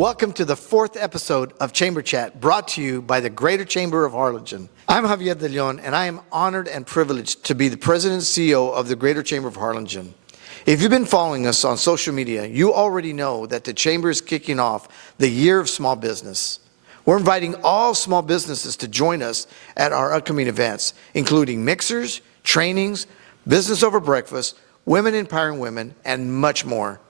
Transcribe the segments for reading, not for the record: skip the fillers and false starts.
Welcome to the fourth episode of Chamber Chat, brought to you by the Greater Chamber of Harlingen. I'm Javier de Leon, and I am honored and privileged to be the President and CEO of the Greater Chamber of Harlingen. If you've been following us on social media, you already know that the Chamber is kicking off the Year of Small Business. We're inviting all small businesses to join us at our upcoming events, including mixers, trainings, business over breakfast, women empowering women, and much more.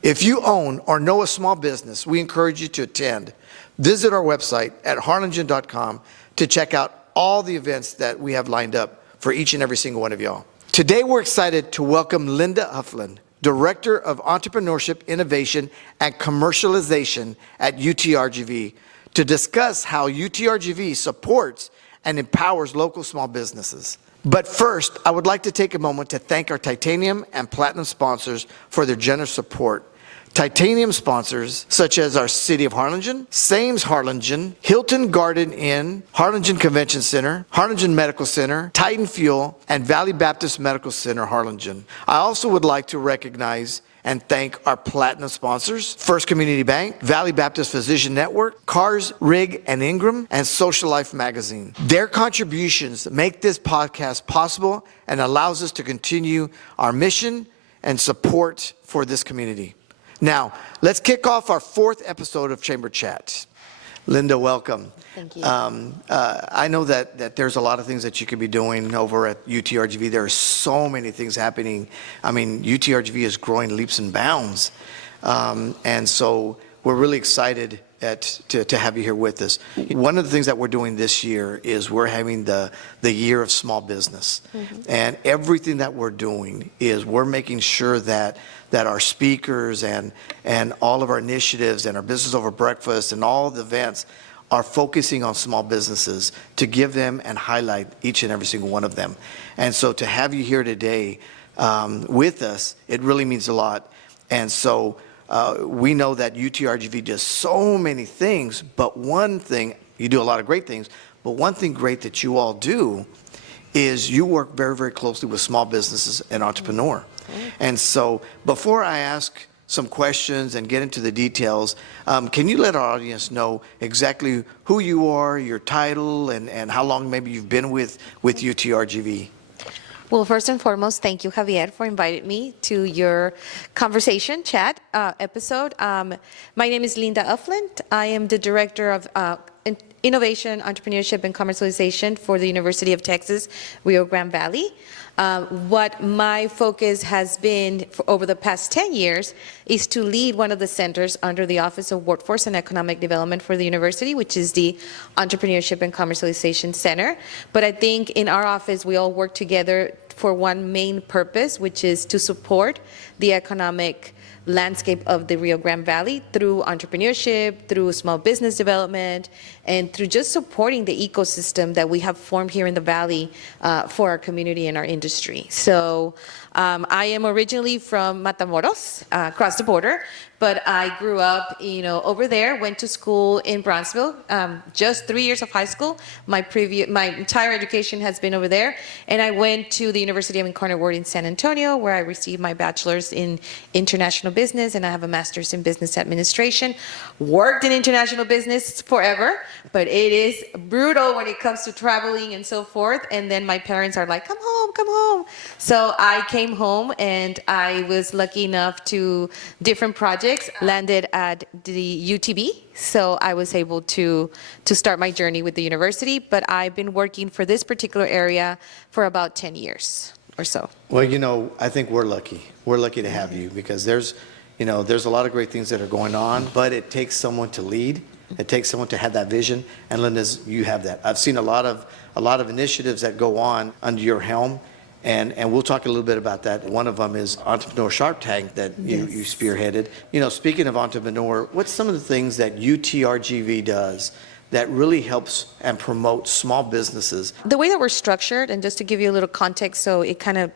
If you own or know a small business, we encourage you to attend. Visit our website at harlingen.com to check out all the events that we have lined up for each and every single one of y'all. Today, we're excited to welcome Linda Ufland, Director of Entrepreneurship, Innovation, and Commercialization at UTRGV, to discuss how UTRGV supports and empowers local small businesses. But first, I would like to take a moment to thank our Titanium and Platinum sponsors for their generous support. Titanium sponsors such as our City of Harlingen, Sames Harlingen, Hilton Garden Inn, Harlingen Convention Center, Harlingen Medical Center, Titan Fuel, and Valley Baptist Medical Center, Harlingen. I also would like to recognize and thank our Platinum sponsors, First Community Bank, Valley Baptist Physician Network, Cars, Rig and Ingram, and Social Life Magazine. Their contributions make this podcast possible and allows us to continue our mission and support for this community. Now, let's kick off our fourth episode of Chamber Chat. Linda, welcome. Thank you. I know that there's a lot of things that you could be doing over at UTRGV. There are so many things happening. I mean, UTRGV is growing leaps and bounds. And so we're really excited to have you here with us. One of the things that we're doing this year is we're having the Year of Small Business. Mm-hmm. And everything that we're doing is we're making sure that our speakers and all of our initiatives and our Business Over Breakfast and all the events are focusing on small businesses to give them and highlight each and every single one of them. And so to have you here today with us, it really means a lot. And so we know that UTRGV does so many things, but one thing, you do a lot of great things, but one thing great that you all do is you work very, very closely with small businesses and entrepreneurs. And so before I ask some questions and get into the details, can you let our audience know exactly who you are, your title, and how long maybe you've been with UTRGV? Well, first and foremost, thank you, Javier, for inviting me to your conversation chat episode. My name is Linda Ufland. I am the Director of Innovation, Entrepreneurship, and Commercialization for the University of Texas, Rio Grande Valley. What my focus has been for over the past 10 years is to lead one of the centers under the Office of Workforce and Economic Development for the university, which is the Entrepreneurship and Commercialization Center. But I think in our office, we all work together for one main purpose, which is to support the economic landscape of the Rio Grande Valley through entrepreneurship, through small business development, and through just supporting the ecosystem that we have formed here in the Valley for our community and our industry. So I am originally from Matamoros, across the border, but I grew up, over there, went to school in Brownsville, just 3 years of high school. My entire education has been over there, and I went to the University of Incarnate Word in San Antonio, where I received my bachelor's in international business, and I have a master's in business administration. Worked in international business forever, but it is brutal when it comes to traveling and so forth, and then my parents are like, come home, come home. So I came home, and I was lucky enough to different projects, landed at the UTB, so I was able to start my journey with the university, but I've been working for this particular area for about 10 years or so. Well, I think we're lucky. We're lucky to have you because there's a lot of great things that are going on, but it takes someone to lead. It takes someone to have that vision, and Linda's, you have that. I've seen a lot of initiatives that go on under your helm. And we'll talk a little bit about that. One of them is Entrepreneur Shark Tank that you spearheaded. Speaking of entrepreneur, what's some of the things that UTRGV does that really helps and promotes small businesses? The way that we're structured, and just to give you a little context so it kind of,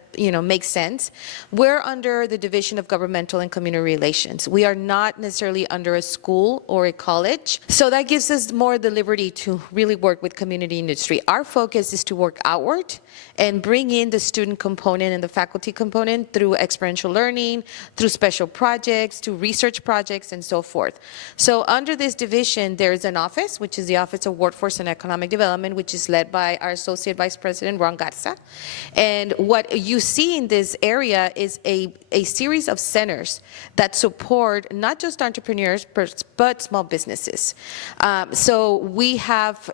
makes sense, we're under the Division of Governmental and Community Relations. We are not necessarily under a school or a college. So that gives us more the liberty to really work with community industry. Our focus is to work outward and bring in the student component and the faculty component through experiential learning, through special projects, to research projects, and so forth. So under this division, there is an office, which is the Office of Workforce and Economic Development, which is led by our Associate Vice President, Ron Garza. And what you see in this area is a series of centers that support not just entrepreneurs, but small businesses. So we have,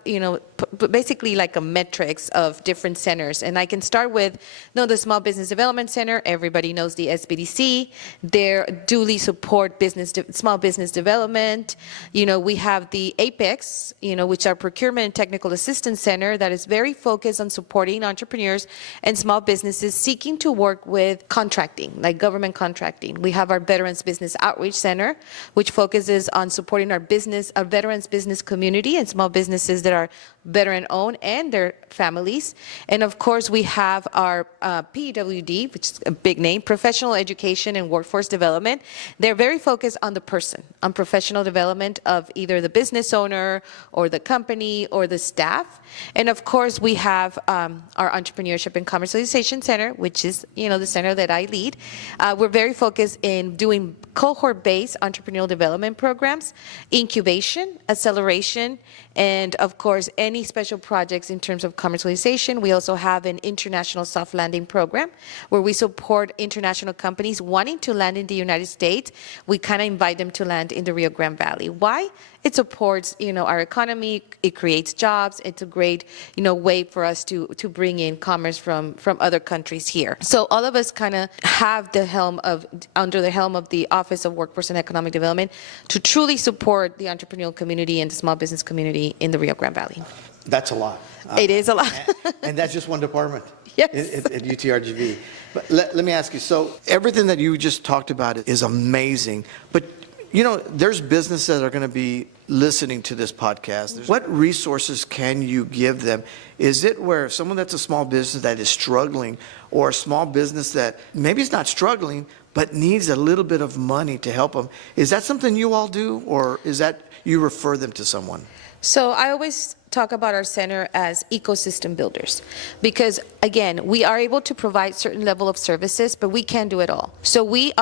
basically like a metrics of different centers. And I can start with, the Small Business Development Center. Everybody knows the SBDC. They duly support small business development. We have the APEX, which are Procurement and Technical Assistance Center, that is very focused on supporting entrepreneurs and small businesses seeking to work with contracting, like government contracting. We have our Veterans Business Outreach Center, which focuses on supporting our veterans business community and small businesses that are veteran-owned and their families. And of course, we have our PEWD, which is a big name, Professional Education and Workforce Development. They're very focused on the person, on professional development of either the business owner or the company or the staff. And of course, we have our Entrepreneurship and Commercialization Center, which is, the center that I lead. We're very focused in doing cohort-based entrepreneurial development programs, incubation, acceleration, and of course, any special projects in terms of commercialization. We also have an international soft landing program where we support international companies wanting to land in the United States. We kind of invite them to land in the Rio Grande Valley. Why? It supports, our economy. It creates jobs. It's a great, way for us to bring in commerce from other countries here. So all of us kind of have under the helm of the Office of Workforce and Economic Development to truly support the entrepreneurial community and the small business community in the Rio Grande Valley. That's a lot. It is a lot. And that's just one department. Yes. At UTRGV. But let me ask you, so everything that you just talked about is amazing, but there's businesses that are going to be listening to this podcast. What resources can you give them? Is it where someone that's a small business that is struggling, or a small business that maybe is not struggling, but needs a little bit of money to help them? Is that something you all do, or is that you refer them to someone? So I always talk about our center as ecosystem builders, because again, we are able to provide certain level of services, but we can't do it all. So we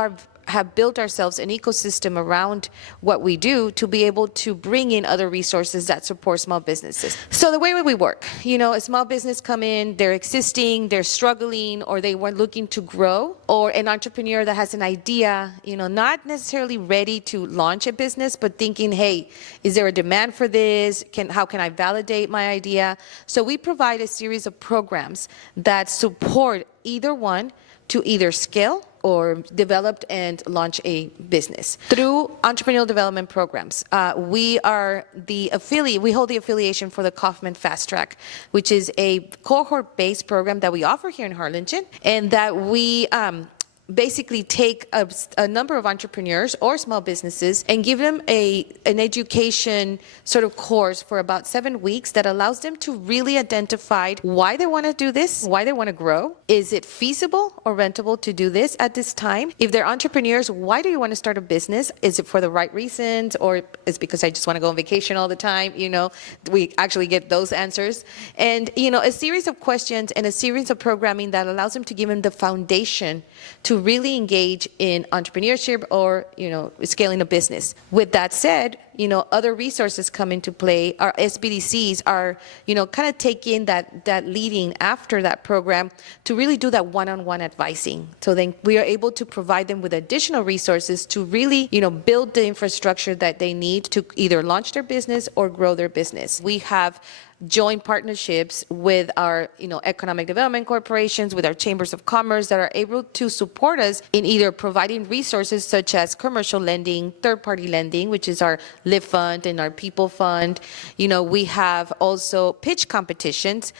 have built ourselves an ecosystem around what we do to be able to bring in other resources that support small businesses. So the way we work, a small business come in, they're existing, they're struggling, or they were looking to grow, or an entrepreneur that has an idea, not necessarily ready to launch a business, but thinking, hey, is there a demand for this? How can I validate my idea? So we provide a series of programs that support either one to either scale or develop and launch a business through entrepreneurial development programs. We hold the affiliation for the Kaufman Fast Track, which is a cohort-based program that we offer here in Harlingen, and that we basically take a number of entrepreneurs or small businesses and give them an education sort of course for about 7 weeks that allows them to really identify why they want to do this, why they want to grow. Is it feasible or rentable to do this at this time? If they're entrepreneurs, why do you want to start a business? Is it for the right reasons, or is it because I just want to go on vacation all the time? We actually get those answers. And, a series of questions and a series of programming that allows them to give them the foundation to really engage in entrepreneurship or, scaling a business. With that said, other resources come into play. Our SBDCs are, kind of taking that leading after that program to really do that one-on-one advising. So then we are able to provide them with additional resources to really, build the infrastructure that they need to either launch their business or grow their business. We have joint partnerships with our, economic development corporations, with our chambers of commerce that are able to support us in either providing resources such as commercial lending, third-party lending, which is our Live Fund and our People Fund. We have also pitch competitions.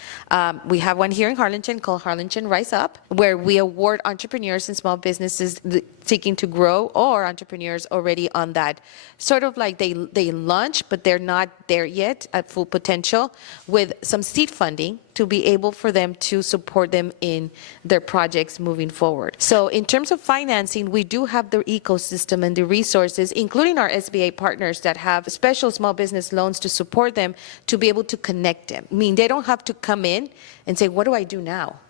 We have one here in Harlingen called Harlingen Rise Up, where we award entrepreneurs and small businesses seeking to grow, or entrepreneurs already on that sort of like they launch, but they're not there yet at full potential, with some seed funding to be able for them to support them in their projects moving forward. So in terms of financing, we do have the ecosystem and the resources, including our SBA partners that have special small business loans to support them, to be able to connect them. I mean, they don't have to come in and say, what do I do now?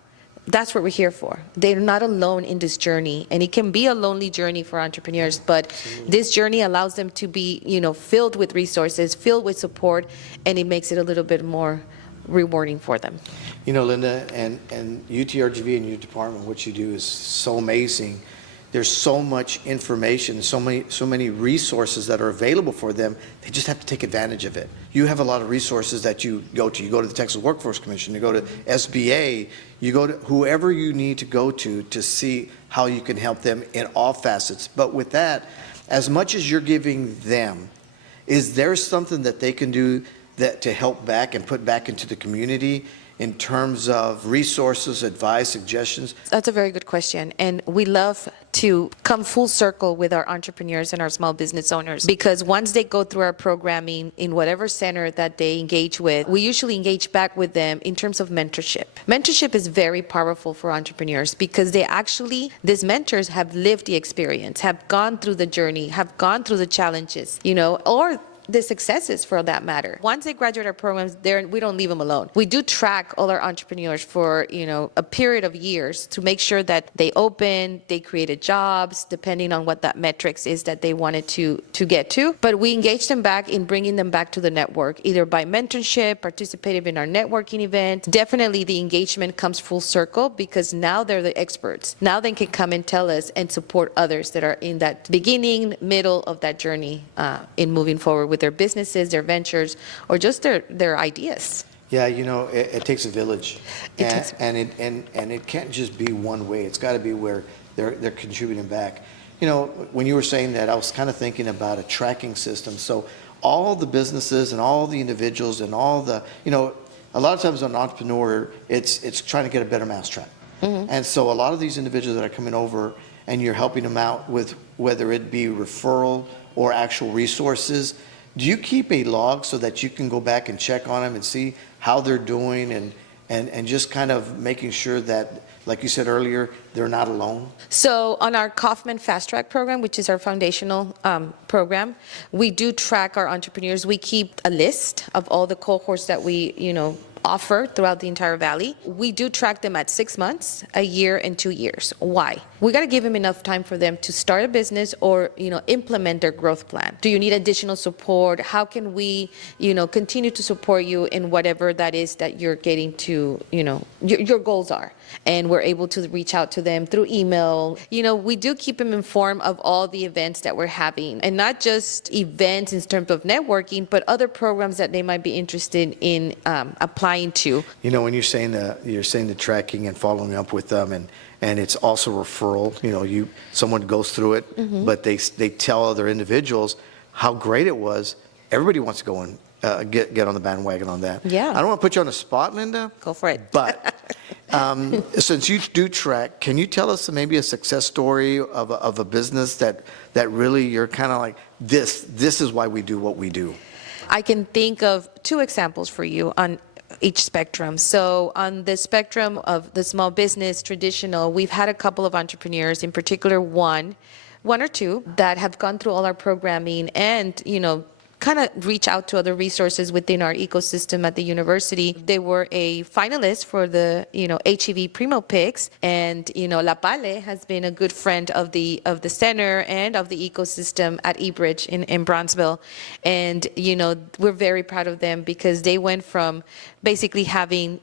That's what we're here for. They're not alone in this journey, and it can be a lonely journey for entrepreneurs, but this journey allows them to be, filled with resources, filled with support, and it makes it a little bit more rewarding for them. Linda, and UTRGV and your department, what you do is so amazing. There's so much information, so many resources that are available for them. They just have to take advantage of it. You have a lot of resources that you go to. You go to the Texas Workforce Commission, you go to SBA, you go to whoever you need to go to see how you can help them in all facets. But with that, as much as you're giving them, is there something that they can do that to help back and put back into the community in terms of resources, advice, suggestions? That's a very good question. And we love to come full circle with our entrepreneurs and our small business owners, because once they go through our programming in whatever center that they engage with, we usually engage back with them in terms of mentorship. Mentorship is very powerful for entrepreneurs, because these mentors have lived the experience, have gone through the journey, have gone through the challenges, or the successes for that matter. Once they graduate our programs, we don't leave them alone. We do track all our entrepreneurs for, a period of years to make sure that they created jobs, depending on what that metrics is that they wanted to get to. But we engage them back in bringing them back to the network, either by mentorship, participating in our networking event. Definitely the engagement comes full circle, because now they're the experts. Now they can come and tell us and support others that are in that beginning, middle of that journey in moving forward with their businesses, their ventures, or just their ideas. Yeah, it takes a village, and it can't just be one way. It's got to be where they're contributing back. When you were saying that, I was kind of thinking about a tracking system. So all the businesses and all the individuals and all the, a lot of times an entrepreneur, it's trying to get a better mousetrap. Mm-hmm. And so a lot of these individuals that are coming over, and you're helping them out with whether it be referral or actual resources. Do you keep a log so that you can go back and check on them and see how they're doing, and just kind of making sure that, like you said earlier, they're not alone? So on our Kaufman Fast Track program, which is our foundational program, we do track our entrepreneurs. We keep a list of all the cohorts that we, offer throughout the entire valley. We do track them at 6 months, a year, and 2 years. Why? We got to give them enough time for them to start a business or, implement their growth plan. Do you need additional support? How can we, continue to support you in whatever that is that you're getting to, your goals are? And we're able to reach out to them through email. We do keep them informed of all the events that we're having, and not just events in terms of networking, but other programs that they might be interested in applying to. When you're saying the tracking and following up with them, and it's also referral. Someone goes through it, mm-hmm. but they tell other individuals how great it was. Everybody wants to go and get on the bandwagon on that. Yeah. I don't want to put you on the spot, Linda. Go for it. But since you do track, can you tell us maybe a success story of a business that really you're kind of like, this is why we do what we do? I can think of 2 examples for you on each spectrum. So on the spectrum of the small business, traditional, we've had a couple of entrepreneurs, in particular one or two, that have gone through all our programming and, kind of reach out to other resources within our ecosystem at the university. They were a finalist for the, HEV Primo Picks, and, La Pale has been a good friend of the center and of the ecosystem at eBridge in Bronzeville. And, we're very proud of them, because they went from basically having,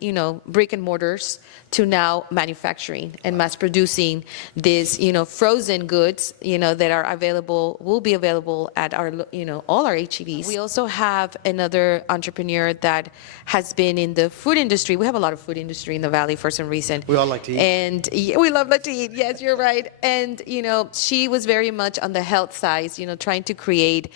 brick and mortars to now manufacturing and mass producing these, frozen goods, that are available, will be available at our, all our HEV babies. We also have another entrepreneur that has been in the food industry. We have a lot of food industry in the Valley for some reason. We all like to eat. And we love to eat. Yes, you're right. And, she was very much on the health side, trying to create,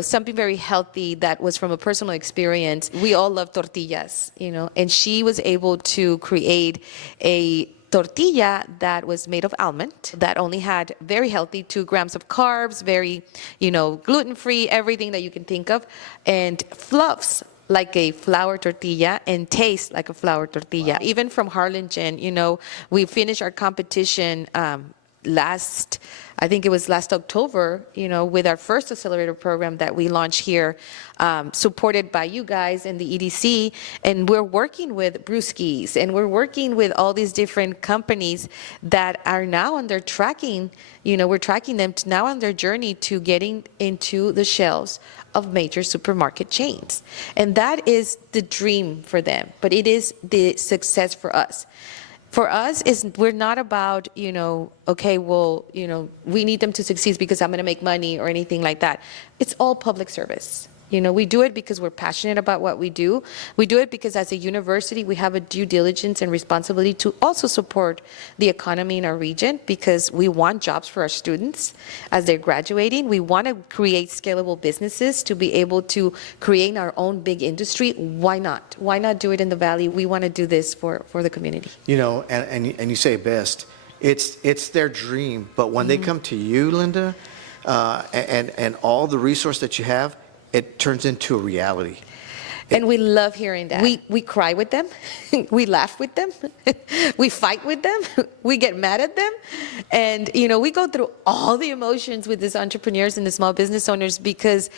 something very healthy that was from a personal experience. We all love tortillas, and she was able to create a tortilla that was made of almond, that only had very healthy 2 grams of carbs, very, gluten-free, everything that you can think of, and fluffs like a flour tortilla and tastes like a flour tortilla. Wow. Even from Harlingen, we finished our competition I think it was last October, with our first accelerator program that we launched here, supported by you guys and the EDC. And we're working with Brewskis, and we're working with all these different companies that are now on their tracking, we're tracking them now on their journey to getting into the shelves of major supermarket chains. And that is the dream for them, but it is the success for us. For us, we're not about, okay, well, we need them to succeed because I'm going to make money or anything like that. It's all public service. We do it because we're passionate about what we do. We do it because as a university, we have a due diligence and responsibility to also support the economy in our region, because we want jobs for our students as they're graduating. We want to create scalable businesses to be able to create our own big industry. Why not? Why not do it in the Valley? We want to do this for the community. And you say it best. It's their dream, but when they come to you, Linda, and all the resource that you have, it turns into a reality. And we love hearing that. We cry with them. We laugh with them. We fight with them. We get mad at them. And, we go through all the emotions with these entrepreneurs and the small business owners, because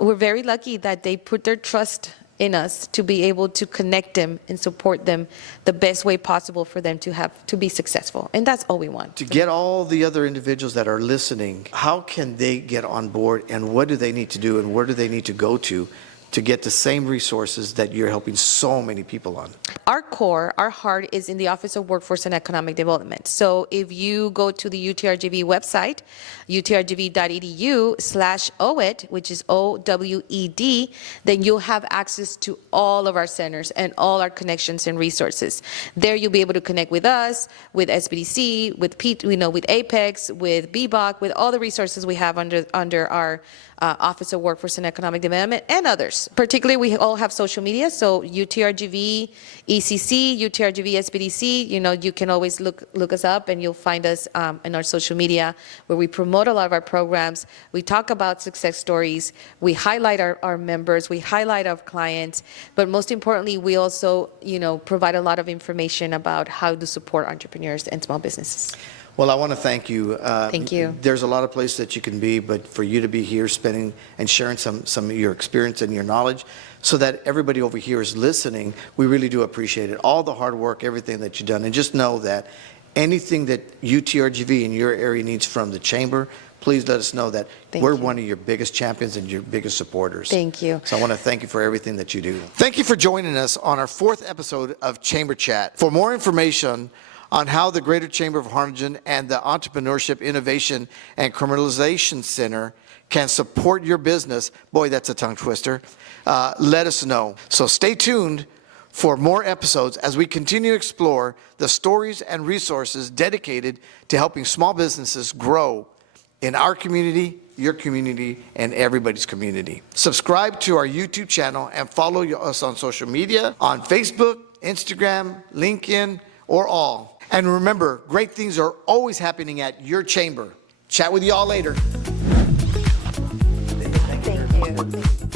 we're very lucky that they put their trust in us to be able to connect them and support them the best way possible for them to be successful. And that's all we want. To get all the other individuals that are listening, how can they get on board, and what do they need to do, and where do they need to go to get the same resources that you're helping so many people on? Our core, our heart is in the Office of Workforce and Economic Development. So if you go to the UTRGV website, utrgv.edu/OWED, which is OWED, then you'll have access to all of our centers and all our connections and resources. There you'll be able to connect with us, with SBDC, with with Apex, with BBOC, with all the resources we have under our Office of Workforce and Economic Development, and others. Particularly, we all have social media, so UTRGV, ECC, UTRGV, SBDC, you can always look us up, and you'll find us in our social media, where we promote a lot of our programs. We talk about success stories. We highlight our members. We highlight our clients. But most importantly, we also, provide a lot of information about how to support entrepreneurs and small businesses. Well, I want to thank you. Thank you. There's a lot of places that you can be, but for you to be here spending and sharing some of your experience and your knowledge, so that everybody over here is listening, we really do appreciate it. All the hard work, everything that you've done. And just know that anything that UTRGV in your area needs from the Chamber, please let us know that we're one of your biggest champions and your biggest supporters. Thank you. So I want to thank you for everything that you do. Thank you for joining us on our 4th episode of Chamber Chat. For more information on how the Greater Chamber of Harlingen and the Entrepreneurship, Innovation, and Commercialization Center can support your business, boy, that's a tongue twister, let us know. So stay tuned for more episodes as we continue to explore the stories and resources dedicated to helping small businesses grow in our community, your community, and everybody's community. Subscribe to our YouTube channel and follow us on social media, on Facebook, Instagram, LinkedIn, or all. And remember, great things are always happening at your chamber. Chat with you all later. Thank you.